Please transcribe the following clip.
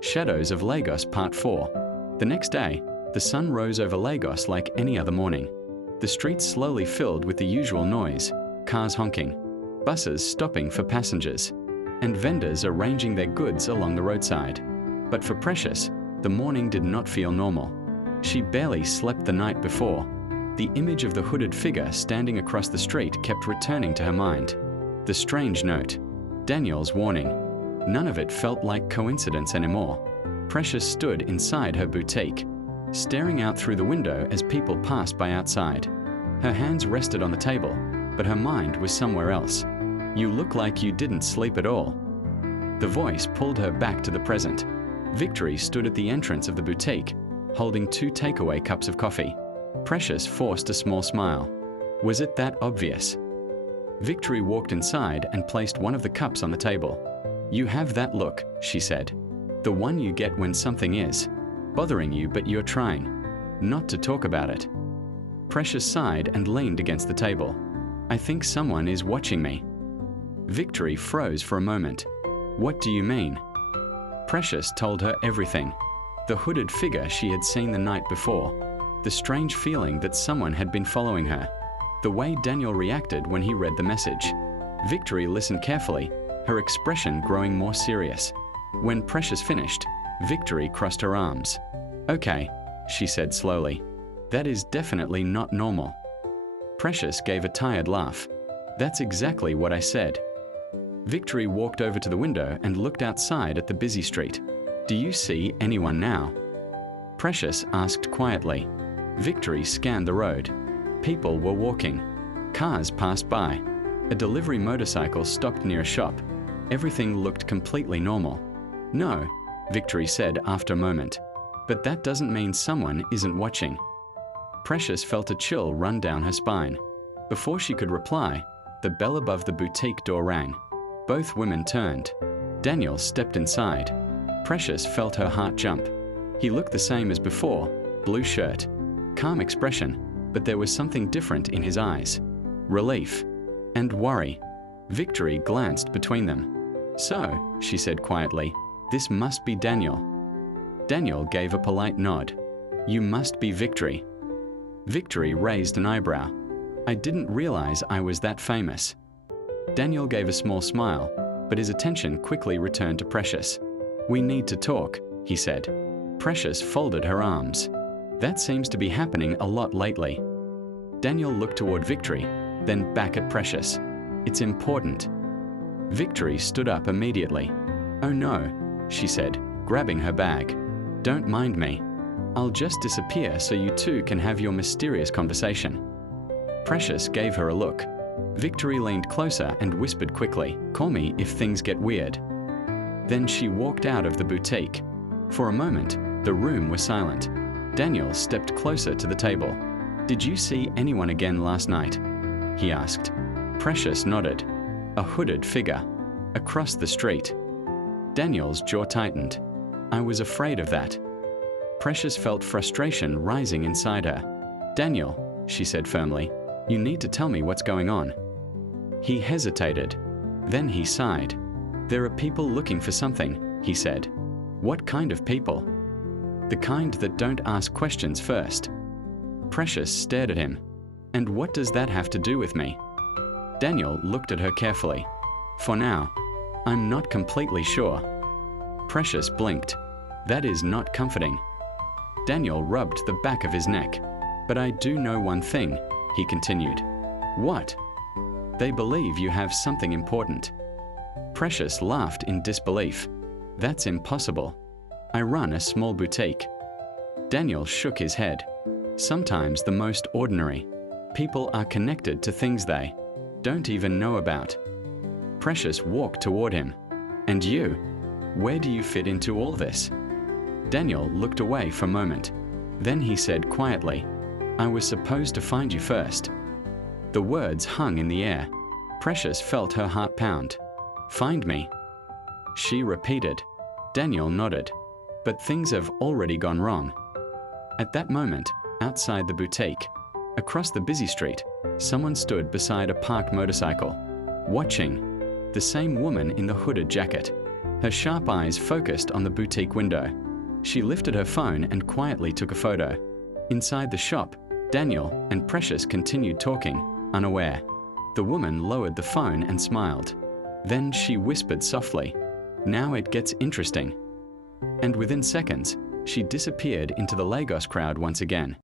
Shadows of Lagos Part 4. The next day, the sun rose over Lagos like any other morning. The streets slowly filled with the usual noise, cars honking, buses stopping for passengers, and vendors arranging their goods along the roadside. But for Precious, the morning did not feel normal. She barely slept the night before. The image of the hooded figure standing across the street kept returning to her mind. The strange note, Daniel's warning. None of it felt like coincidence anymore. Precious stood inside her boutique, staring out through the window as people passed by outside. Her hands rested on the table, but her mind was somewhere else. "You look like you didn't sleep at all." The voice pulled her back to the present. Victory stood at the entrance of the boutique, holding 2 takeaway cups of coffee. Precious forced a small smile. Was it that obvious? Victory walked inside and placed one of the cups on the table. "You have that look," she said. "The one you get when something is bothering you but you're trying not to talk about it." Precious sighed and leaned against the table. "I think someone is watching me." Victory froze for a moment. "What do you mean?" Precious told her everything. The hooded figure she had seen the night before. The strange feeling that someone had been following her. The way Daniel reacted when he read the message. Victory listened carefully, her expression growing more serious. When Precious finished, Victory crossed her arms. "Okay," she said slowly. "That is definitely not normal." Precious gave a tired laugh. "That's exactly what I said." Victory walked over to the window and looked outside at the busy street. "Do you see anyone now?" Precious asked quietly. Victory scanned the road. People were walking. Cars passed by. A delivery motorcycle stopped near a shop. Everything looked completely normal. "No," Victory said after a moment. "But that doesn't mean someone isn't watching." Precious felt a chill run down her spine. Before she could reply, the bell above the boutique door rang. Both women turned. Daniel stepped inside. Precious felt her heart jump. He looked the same as before, blue shirt, calm expression, but there was something different in his eyes. Relief and worry. Victory glanced between them. "So," she said quietly, "this must be Daniel." Daniel gave a polite nod. "You must be Victory." Victory raised an eyebrow. "I didn't realize I was that famous." Daniel gave a small smile, but his attention quickly returned to Precious. "We need to talk," he said. Precious folded her arms. "That seems to be happening a lot lately." Daniel looked toward Victory, then back at Precious. "It's important." Victory stood up immediately. "Oh no," she said, grabbing her bag. "Don't mind me. I'll just disappear so you two can have your mysterious conversation." Precious gave her a look. Victory leaned closer and whispered quickly, "Call me if things get weird." Then she walked out of the boutique. For a moment, the room was silent. Daniel stepped closer to the table. "Did you see anyone again last night?" he asked. Precious nodded. "A hooded figure. Across the street." Daniel's jaw tightened. "I was afraid of that." Precious felt frustration rising inside her. "Daniel," she said firmly, "you need to tell me what's going on." He hesitated. Then he sighed. "There are people looking for something," he said. "What kind of people?" "The kind that don't ask questions first." Precious stared at him. "And what does that have to do with me?" Daniel looked at her carefully. "For now, I'm not completely sure." Precious blinked. "That is not comforting." Daniel rubbed the back of his neck. "But I do know one thing," he continued. "What?" "They believe you have something important." Precious laughed in disbelief. "That's impossible. I run a small boutique." Daniel shook his head. "Sometimes the most ordinary people are connected to things they don't even know about." Precious walked toward him. "And you? Where do you fit into all this?" Daniel looked away for a moment. Then he said quietly, "I was supposed to find you first." The words hung in the air. Precious felt her heart pound. "Find me?" She repeated. Daniel nodded. "But things have already gone wrong." At that moment, outside the boutique, across the busy street, someone stood beside a parked motorcycle, watching. The same woman in the hooded jacket. Her sharp eyes focused on the boutique window. She lifted her phone and quietly took a photo. Inside the shop, Daniel and Precious continued talking, unaware. The woman lowered the phone and smiled. Then she whispered softly, "Now it gets interesting." And within seconds, she disappeared into the Lagos crowd once again.